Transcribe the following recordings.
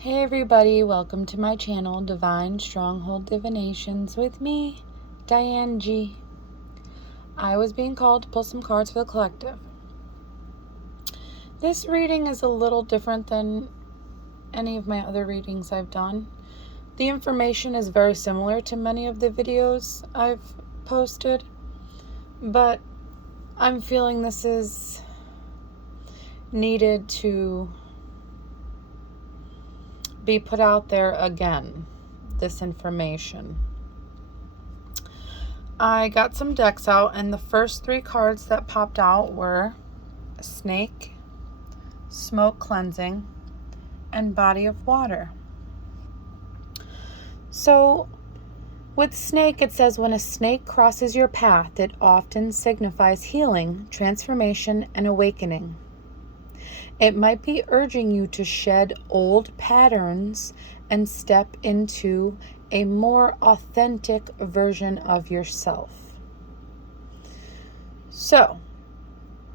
Hey everybody, welcome to my channel, Divine Stronghold Divinations, with me, Diane G. I was being called to pull some cards for the collective. This reading is a little different than any of my other readings I've done. The information is very similar to many of the videos I've posted, but I'm feeling this is needed to be put out there again, this information. I got some decks out, and the first three cards that popped out were Snake, Smoke Cleansing, and Body of Water. So, with Snake, it says, when a snake crosses your path, it often signifies healing, transformation, and awakening. It might be urging you to shed old patterns and step into a more authentic version of yourself. So,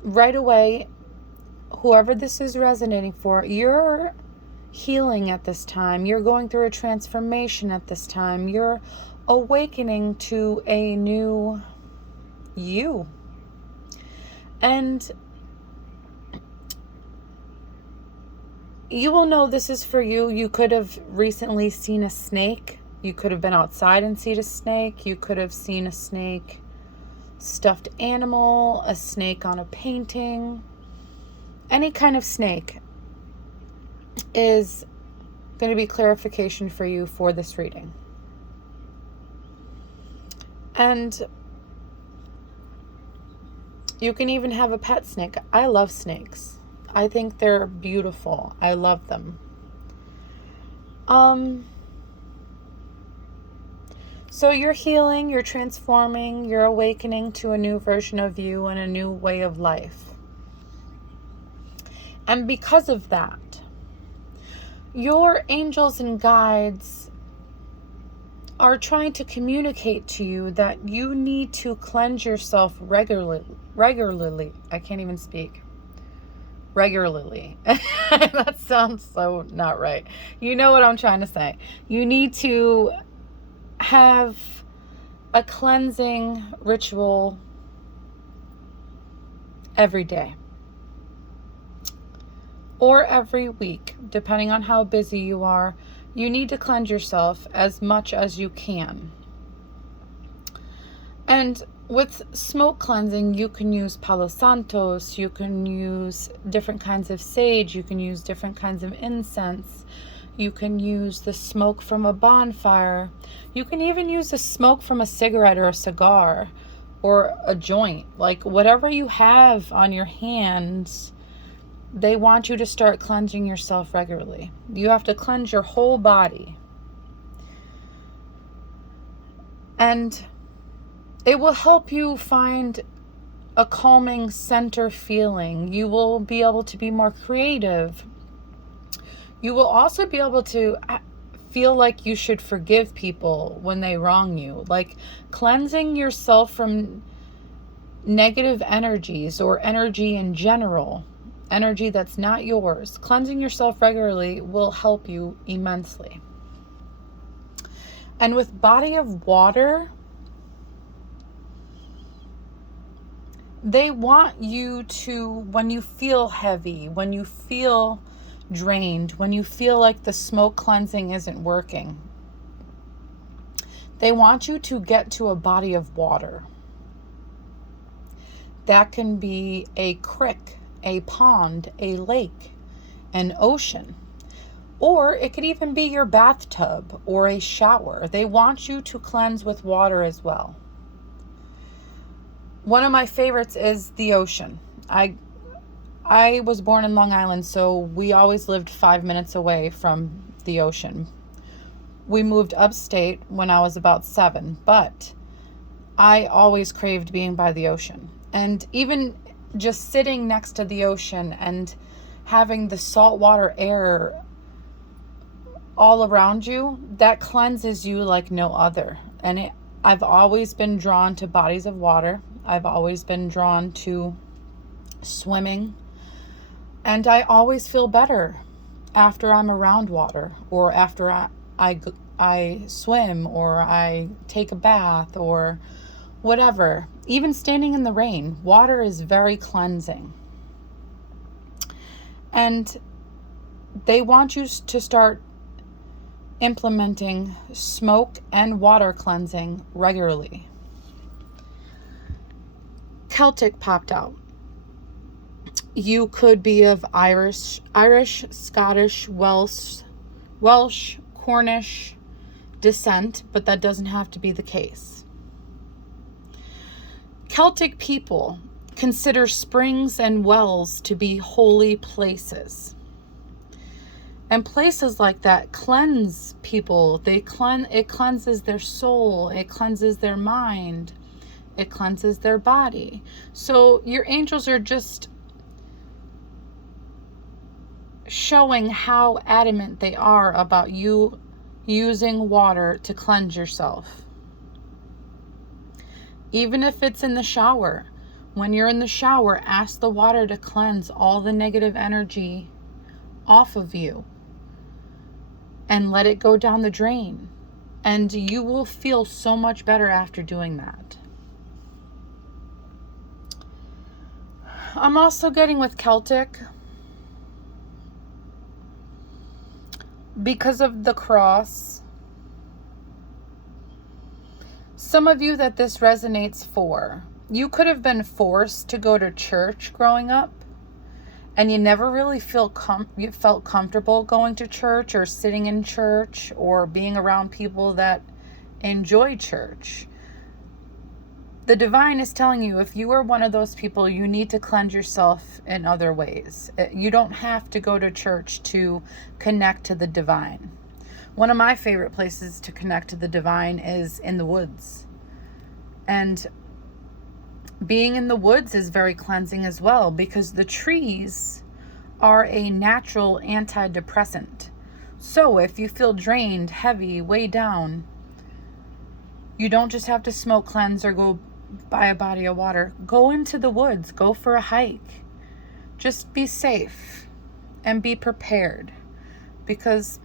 right away, whoever this is resonating for, you're healing at this time. You're going through a transformation at this time. You're awakening to a new you. And you will know this is for you. You could have recently seen a snake. You could have been outside and seen a snake. You could have seen a snake stuffed animal, a snake on a painting. Any kind of snake is going to be clarification for you for this reading. And you can even have a pet snake. I love snakes. I think they're beautiful. I love them. So you're healing, you're transforming, you're awakening to a new version of you and a new way of life. And because of that, your angels and guides are trying to communicate to you that you need to cleanse yourself regularly. I can't even speak. Regularly. That sounds so not right. You know what I'm trying to say. You need to have a cleansing ritual every day or every week, depending on how busy you are. You need to cleanse yourself as much as you can. And with smoke cleansing, you can use Palo Santos, you can use different kinds of sage, you can use different kinds of incense, you can use the smoke from a bonfire, you can even use the smoke from a cigarette or a cigar or a joint. Like whatever you have on your hands, they want you to start cleansing yourself regularly. You have to cleanse your whole body. And it will help you find a calming center feeling. You will be able to be more creative. You will also be able to feel like you should forgive people when they wrong you. Like cleansing yourself from negative energies or energy in general, energy that's not yours. Cleansing yourself regularly will help you immensely. And with Body of Water, they want you to, when you feel heavy, when you feel drained, when you feel like the smoke cleansing isn't working, they want you to get to a body of water. That can be a creek, a pond, a lake, an ocean, or it could even be your bathtub or a shower. They want you to cleanse with water as well. One of my favorites is the ocean. I was born in Long Island, so we always lived 5 minutes away from the ocean. We moved upstate when I was about 7, but I always craved being by the ocean. And even just sitting next to the ocean and having the saltwater air all around you, that cleanses you like no other. And I've always been drawn to bodies of water. I've always been drawn to swimming, and I always feel better. after I'm around water, or after I swim, or I take a bath, or whatever. Even standing in the rain, water is very cleansing. And they want you to start implementing smoke and water cleansing regularly. Celtic popped out. You could be of Irish, Scottish, Welsh, Cornish descent, but that doesn't have to be the case. Celtic people consider springs and wells to be holy places. And places like that cleanse people. It cleanses their soul. It cleanses their mind. It cleanses their body. So your angels are just showing how adamant they are about you using water to cleanse yourself. Even if it's in the shower. When you're in the shower, ask the water to cleanse all the negative energy off of you and let it go down the drain. And you will feel so much better after doing that. I'm also getting with Celtic, because of the cross. Some of you that this resonates for, you could have been forced to go to church growing up, and you never really felt comfortable going to church or sitting in church or being around people that enjoy church. The divine is telling you, if you are one of those people, you need to cleanse yourself in other ways. You don't have to go to church to connect to the divine. One of my favorite places to connect to the divine is in the woods. And being in the woods is very cleansing as well, because the trees are a natural antidepressant. So if you feel drained, heavy, way down, you don't just have to smoke cleanse or go by a body of water. Go into the woods. Go for a hike. Just be safe and be prepared, because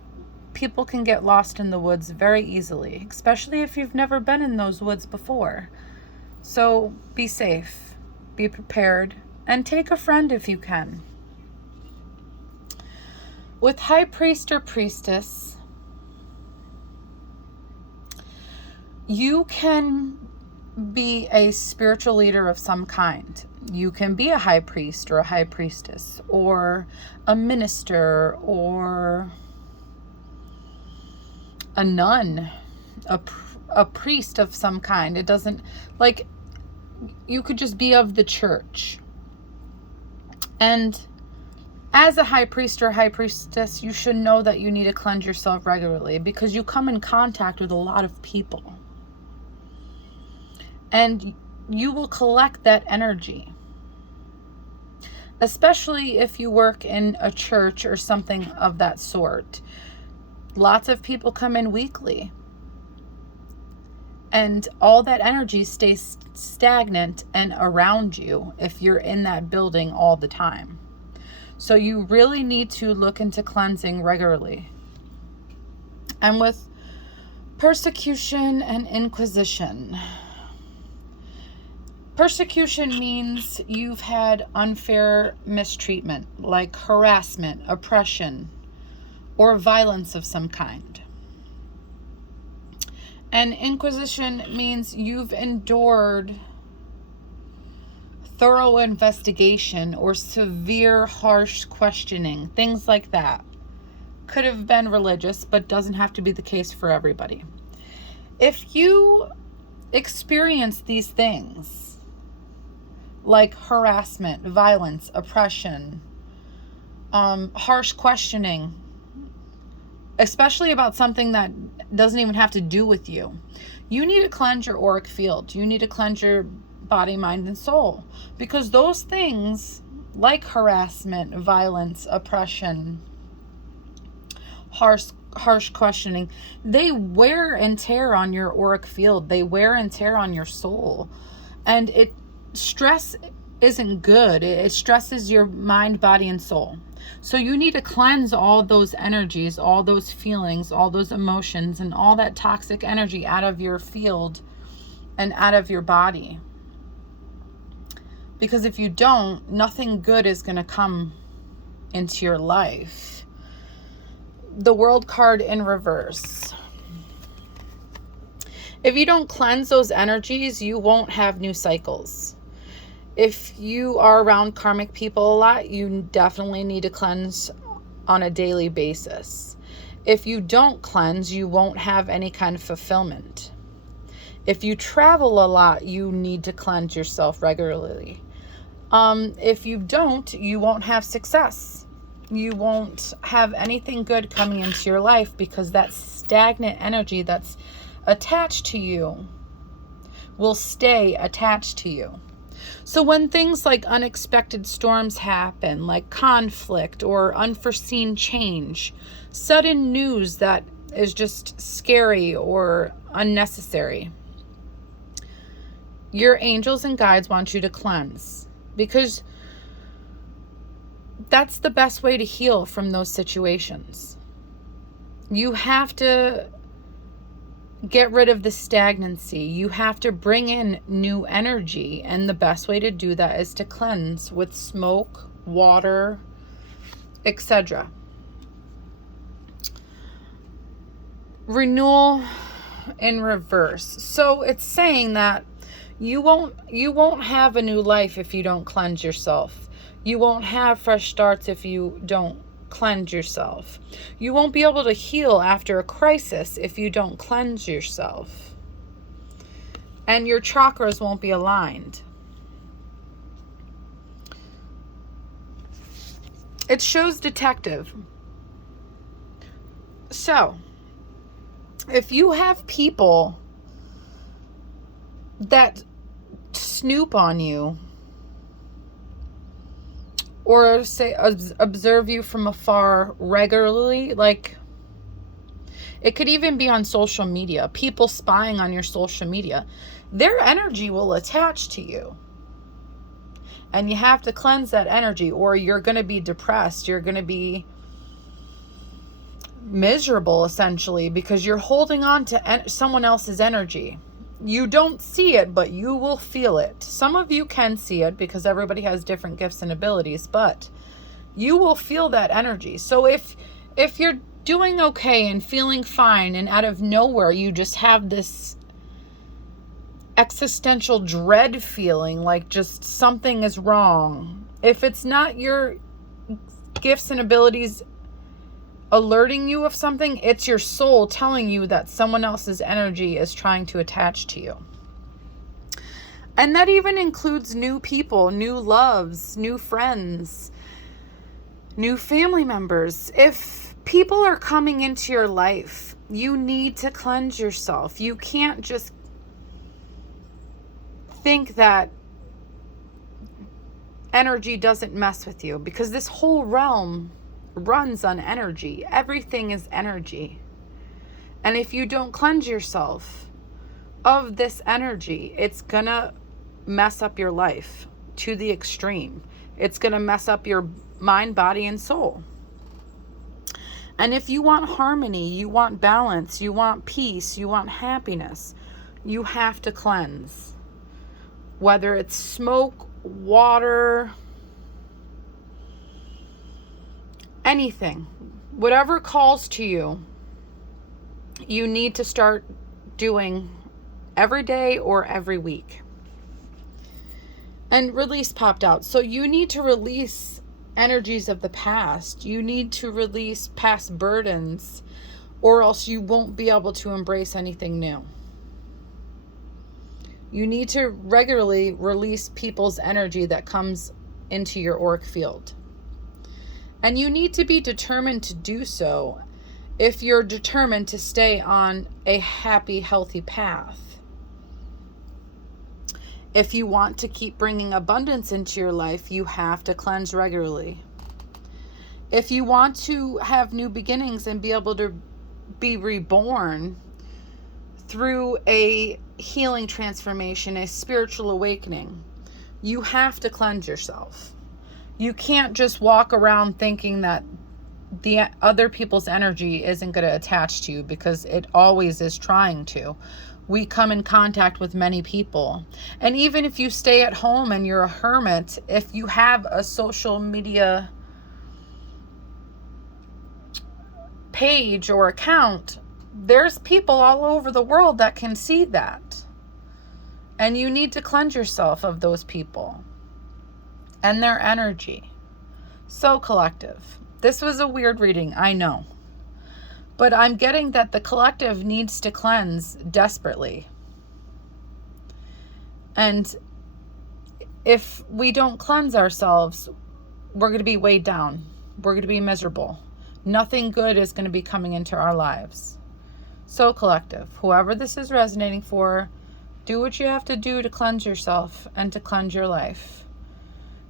people can get lost in the woods very easily, especially if you've never been in those woods before. So be safe, be prepared, and take a friend if you can. With high priest or priestess, you can be a spiritual leader of some kind. You can be a high priest or a high priestess, or a minister, or a nun, a priest of some kind. It doesn't, like, you could just be of the church. And as a high priest or high priestess, you should know that you need to cleanse yourself regularly, because you come in contact with a lot of people. And you will collect that energy. Especially if you work in a church or something of that sort. Lots of people come in weekly. And all that energy stays stagnant and around you if you're in that building all the time. So you really need to look into cleansing regularly. And with persecution and inquisition. Persecution means you've had unfair mistreatment, like harassment, oppression, or violence of some kind. And inquisition means you've endured thorough investigation or severe, harsh questioning, things like that. Could have been religious, but doesn't have to be the case for everybody. If you experience these things, like harassment, violence, oppression, harsh questioning, especially about something that doesn't even have to do with you, you need to cleanse your auric field. You need to cleanse your body, mind, and soul. Because those things, like harassment, violence, oppression, harsh questioning, they wear and tear on your auric field. They wear and tear on your soul. And stress isn't good. It stresses your mind, body, and soul. So you need to cleanse all those energies, all those feelings, all those emotions, and all that toxic energy out of your field and out of your body. Because if you don't, nothing good is going to come into your life. The World card in reverse. If you don't cleanse those energies, you won't have new cycles. If you are around karmic people a lot, you definitely need to cleanse on a daily basis. If you don't cleanse, you won't have any kind of fulfillment. If you travel a lot, you need to cleanse yourself regularly. If you don't, you won't have success. You won't have anything good coming into your life because that stagnant energy that's attached to you will stay attached to you. So when things like unexpected storms happen, like conflict or unforeseen change, sudden news that is just scary or unnecessary, your angels and guides want you to cleanse, because that's the best way to heal from those situations. You have to get rid of the stagnancy. You have to bring in new energy. And the best way to do that is to cleanse with smoke, water, etc. Renewal in reverse. So it's saying that you won't have a new life if you don't cleanse yourself. You won't have fresh starts if you don't cleanse yourself. You won't be able to heal after a crisis if you don't cleanse yourself. And your chakras won't be aligned. It shows detective. So, if you have people that snoop on you, or say observe you from afar regularly, like it could even be on social media, people spying on your social media, their energy will attach to you. And you have to cleanse that energy, or you're going to be depressed. You're going to be miserable, essentially, because you're holding on to someone else's energy. You don't see it, but you will feel it. Some of you can see it because everybody has different gifts and abilities, but you will feel that energy. So if you're doing okay and feeling fine, and out of nowhere you just have this existential dread feeling like just something is wrong, if it's not your gifts and abilities alerting you of something, it's your soul telling you that someone else's energy is trying to attach to you. And that even includes new people, new loves, new friends, new family members. If people are coming into your life, you need to cleanse yourself. You can't just think that energy doesn't mess with you, because this whole realm runs on energy. Everything is energy. And if you don't cleanse yourself of this energy, it's gonna mess up your life to the extreme. It's gonna mess up your mind, body, and soul. And if you want harmony, you want balance, you want peace, you want happiness, you have to cleanse. Whether it's smoke, water, anything, whatever calls to you, you need to start doing every day or every week. And release popped out. So you need to release energies of the past. You need to release past burdens, or else you won't be able to embrace anything new. You need to regularly release people's energy that comes into your auric field. And you need to be determined to do so if you're determined to stay on a happy, healthy path. If you want to keep bringing abundance into your life, you have to cleanse regularly. If you want to have new beginnings and be able to be reborn through a healing transformation, a spiritual awakening, you have to cleanse yourself. You can't just walk around thinking that the other people's energy isn't going to attach to you, because it always is trying to. We come in contact with many people. And even if you stay at home and you're a hermit, if you have a social media page or account, there's people all over the world that can see that. And you need to cleanse yourself of those people and their energy. So, collective, this was a weird reading, I know. But I'm getting that the collective needs to cleanse desperately. And if we don't cleanse ourselves, we're going to be weighed down. We're going to be miserable. Nothing good is going to be coming into our lives. So, collective, whoever this is resonating for, do what you have to do to cleanse yourself and to cleanse your life.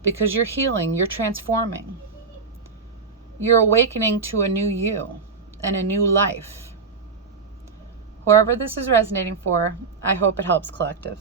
Because you're healing, you're transforming. You're awakening to a new you and a new life. Whoever this is resonating for, I hope it helps, collective.